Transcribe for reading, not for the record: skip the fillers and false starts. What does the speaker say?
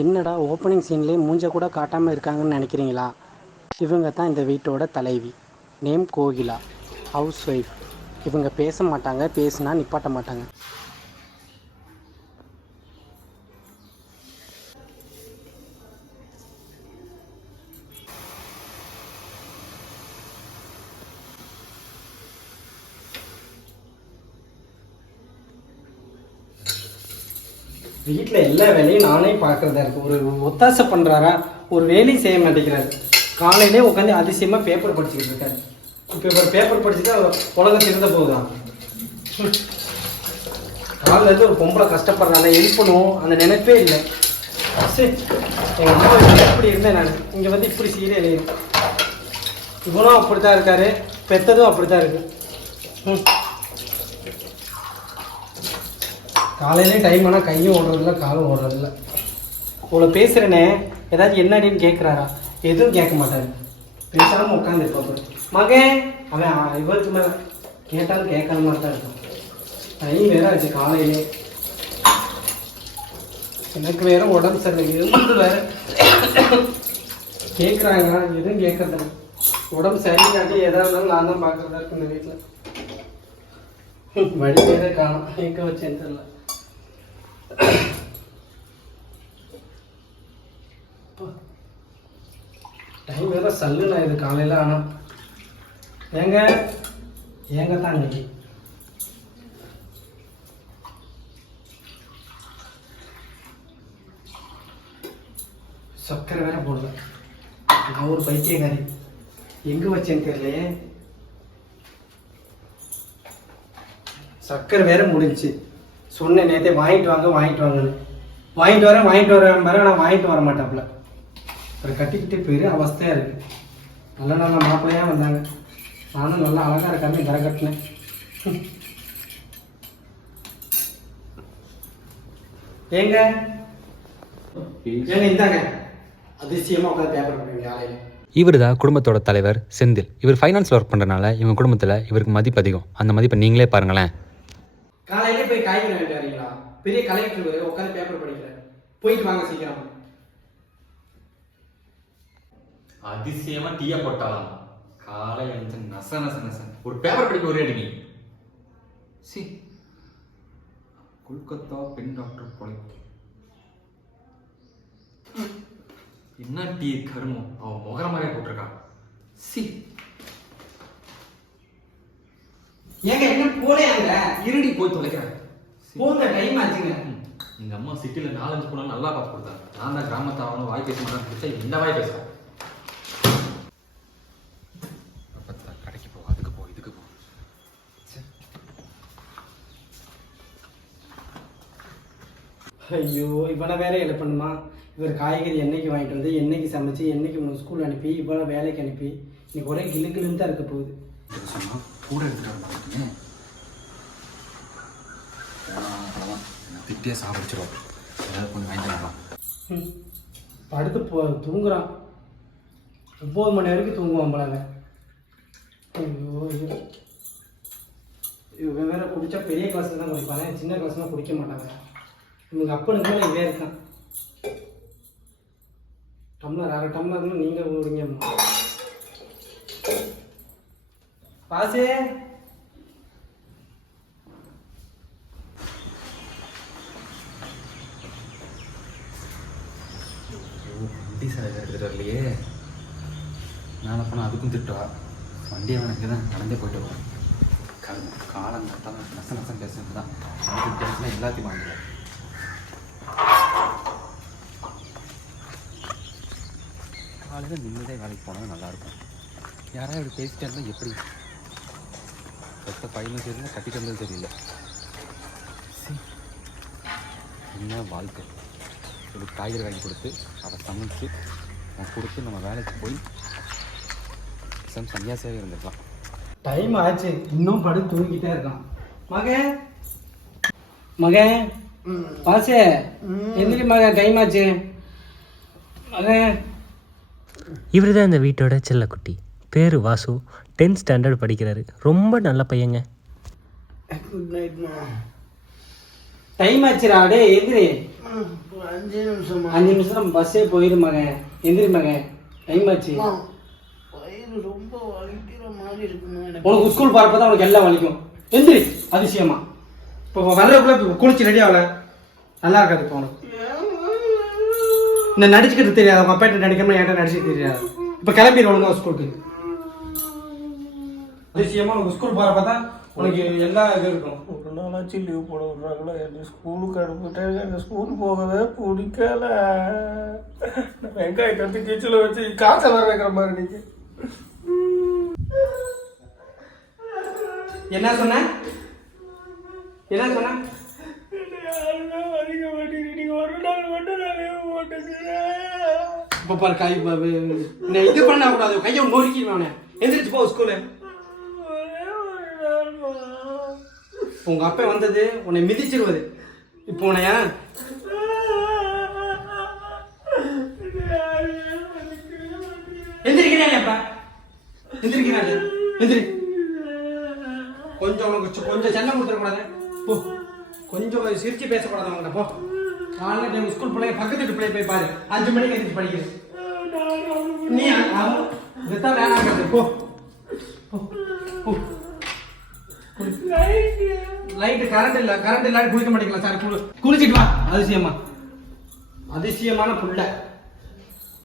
என்னடா ஓப்பனிங் சீன்லேயே மூஞ்ச கூட காட்டாமல் இருக்காங்கன்னு நினைக்கிறீங்களா? இவங்க தான் இந்த வீட்டோட தலைவி. நேம் கோகிலா. Housewife. இவங்க பேச மாட்டாங்க, பேசினா நிப்பாட்ட மாட்டாங்க. வீட்டில் எல்லா வேலையும் நானே பார்க்குறதா இருக்குது. ஒரு ஒத்தாசை பண்ணுறாரா? ஒரு வேலையும் செய்ய மாட்டேங்கிறாரு. காலையிலே உட்காந்து அதிசயமாக பேப்பர் படிச்சுக்கிட்டு இருக்காரு. இப்போ ஒரு பேப்பர் படிச்சுட்டா உலகம் திருந்த போகுதான். காலிலேருந்து ஒரு பொம்பளை கஷ்டப்படுறாங்க, எழுப்பணும் அந்த நினைப்பே இல்லை. சரி, எங்கள் அம்மா எப்படி இருந்தேன் நான், இங்கே வந்து இப்படி சீரியல் எழுதும். இவனும் அப்படித்தான் இருக்காரு, பெற்றதும் அப்படித்தான் இருக்கு. காலையிலே டைம் ஆனால் கையும் ஓடுறதில்ல, காலும் ஓடுறதில்ல. இவ்வளோ பேசுகிறேனே, ஏதாச்சும் என்னடின்னு கேட்குறாரா? எதுவும் கேட்க மாட்டாரு, பேசாமல் உட்காந்துருப்பாரு. மகன் அவன் இவருக்கு மேலே கேட்டாலும் கேட்காத மாதிரி தான் இருக்கும். டைம் வேற ஆச்சு காலையிலே. எனக்கு வேற உடம்பு சரியில்லை, இருந்து வேற கேட்குறாங்க, எதுவும் கேட்கறதில்ல. உடம்பு சரியில்லாட்டி எதா இருந்தாலும் நான் தான் பார்க்குறதா இருக்கு இந்த வீட்டில். வழி வேற காணும், எங்கே வச்சேன்னு தெரியல. டைம் வேற சல்லுண்ணா இது காலையில். ஆனால் ஏங்க தான் இன்னைக்கு சக்கரை வேற போடல. நான் ஒரு பைத்தியக்காரி, எங்கே வச்சேன்னு தெரியலையே. சக்கரை வேற முடிஞ்சிச்சு. சொன்னேன் நேற்றே வாங்கிட்டு வாங்கன்னு. வாங்கிட்டு வரேன் பாரு, நான் வாங்கிட்டு வர மாட்டாப்புல. அப்புறம் கட்டிக்கிட்டு போயிரு, அவஸ்தையாக இருக்குது. நல்ல நல்ல மாப்பிள்ளையாக வந்தாங்க, நானும் நல்லா அழகாக இருக்காமே கரை கட்டினேன். ஏங்க இந்தாங்க அதிசயமாக உட்காந்து பேப்பர் பண்ணுவீங்க காலையில். இவர் தான் குடும்பத்தோட தலைவர் செந்தில். இவர் ஃபைனான்ஸில் ஒர்க் பண்ணுறதுனால இவங்க குடும்பத்தில் இவருக்கு மதிப்பு அதிகம். அந்த மதிப்பை நீங்களே பாருங்களேன். காலையிலே போய் காய்கறி வாங்கிட்டு வரீங்களா? பெரிய கலெக்டர் உட்காந்து பேப்பர் படிக்கிறேன். போயிட்டு வாங்க சீக்கிரம். அதிசயமா டீயா போட்டாலாம். காலை எழுந்து நச நச நச ஒரு பேப்பர் படிக்க ஒரே அடிங்க. சி கொல்கத்தா பெண் டாக்டர் கொலை. என்ன டீ கருமம், அவன் முகர மாதிரியா போட்டிருக்கான். சி ஏங்க என்ன போலையாங்க? இருடி போய் தொலைக்கிறேன். போங்க, டைம் ஆச்சுங்க. எங்க அம்மா சிட்டில 4-5 பொண்ணு நல்லா பார்த்து கொடுத்தாங்க. நான் தான் கிராமத்தை ஆகணும், வாய் பேச மாட்டேன். இந்த வாய் பேசுறேன். கடைக்கு போ, அதுக்கு போ, இதுக்கு போ. ஐயோ, இவனை வேற எழுப்பணுமா? இவர் காய்கறி என்னைக்கு வாங்கிட்டு வந்து, என்னைக்கு சமைச்சு, என்னைக்கு உனக்கு ஸ்கூல் அனுப்பி, இவ்வளோ வேலைக்கு அனுப்பி, இன்னைக்கு ஒரே கிளுகிளுன்னு தான் இருக்க போகுது. சொன்னா கூட எடுத்துட்டு வர மாட்டேங்க. திட்டியே சாப்பிடுச்சிடும். ஏதாவது கொஞ்சம் வாங்கிட்டு வரலாம். படுத்து தூங்குறான். 9 மணி வரைக்கும் தூங்குவான் போலாங்க. ஐயோ ஐயோ, இவன் வேற குடிச்சா பெரிய கிளாஸில் தான் குடிப்பாங்க, சின்ன கிளாஸ்லாம் குடிக்க மாட்டாங்க. இவங்க அப்பனுக்கு மேலே இதே இருக்கான். டம்ளர் 1/2 டம்ளர்னு நீங்கள் ஓடுங்கம்மா. பாசே வண்டி சார் எடுத்துகிட்டு வரலையே. நான் அப்போ அதுக்கும் திட்டுவா. வண்டியை அவன் இங்கே தான் நடந்தே போயிட்டு வருவேன். காலம் கரெக்டாக நசம் பேசுறது தான். பேசுனா எல்லாத்தையும் வாங்கிடுவேன். காலையில் நிம்மதியாக வேலைக்கு போனால் நல்லாயிருக்கும். யாராவது இப்படி பேசிட்டே இருந்தால் எப்படி? பெத்த பையனும் தெரியல, கட்டிட்டு இருந்தது தெரியல. என்ன வாழ்க்கை? ஒரு காய்கறி வாங்கி கொடுத்து அதை சமைச்சு அவன் கொடுத்து நம்ம வேலைக்கு போய் சன்னியாசியாகவே இருந்திருக்கலாம். டைம் ஆச்சு, இன்னும் படுத்து தூங்கிட்டே இருக்கான். மகன் பாசே எந்திரி மகன், டைம் ஆச்சு மகன். இவர் தான் இந்த வீட்டோட செல்லக்குட்டி. பேர் வாசு. 10th ஸ்டாண்டர்ட் படிக்கிறாரு. ரொம்ப நல்ல பையங்க. Good night. டைம் ஆச்சுடா, டே எந்திரி. 5 நிமிஷமா 5 நிமிஷம் பஸ்ஸே போயிரு மகன். எந்திரி மகன், டைம் ஆச்சு. வயிறு ரொம்ப வலிக்கிற மாதிரி இருக்குமா எனக்கு. உனக்கு ஸ்கூல் போறப்ப தான் உனக்கு எல்லாம் வலிக்கும். எந்திரி அதிசயமா. இப்போ வர்றதுக்குள்ள குளிச்சு ரெடி ஆகல நல்லா இருக்காது. இப்போ உனக்கு இந்த நடிச்சுக்கிட்டு தெரியாது. அவங்க அப்பாட்ட நடிக்காம என்கிட்ட நடிச்சுட்டு தெரியாது. இப்போ கிளம்பிடுவானுங்க ஸ்கூலுக்கு. அதிசயமா உனக்கு ஸ்கூல் போறப்ப தான் உனக்கு எல்லா இது இருக்கும். ஒரு நாளாச்சும் லீவ் போட விட்றாங்களா? என்ன ஸ்கூலுக்கு அனுப்பிட்டாங்க. எனக்கு ஸ்கூல் போகவே பிடிக்கல. வெங்காய கத்து கீச்சில் வச்சு காய்ச்சல் வர வைக்கிற மாதிரி இன்னைக்கு. என்ன சொன்ன? என்ன சொன்ன? வலிக்க மாட்டேங்குது. ஒரு நாள் மட்டும் நான் லீவ் போட்டுக்கிறேன். இப்போ பாரு கை இது பண்ண கூடாது. கையை நொறுக்கிடுவானே. எந்திரிச்சு போ ஸ்கூலு. உங்க அப்பா வந்தது உன்னை மிதிச்சிருவது. இப்போ உன்னையா எந்திரிக்கிறானே அப்பா, எந்திரிக்கிறானே, எந்திரி. கொஞ்சம் உனக்கு கொஞ்சம் சென்னம் கொடுத்துடக்கூடாது. போ, கொஞ்சம் சிரிச்சு பேசக்கூடாது அவங்கள்ட்ட. போ, காலையில் டைம் ஸ்கூல் பிள்ளைங்க பக்கத்து வீட்டு பிள்ளைய போய் பாரு. 5 மணிக்கு எந்திரிச்சு படிக்கிறது. நீ இதைத்தான் வேணாங்கிறது. போ போ போ. லைட் கரண்ட் இல்ல, கரண்ட் இல்லாட்டி குளிக்க மாட்டேங்களா சார்? குளிச்சிட்டு வா. அதிசயமா, அதிசயமான புள்ள.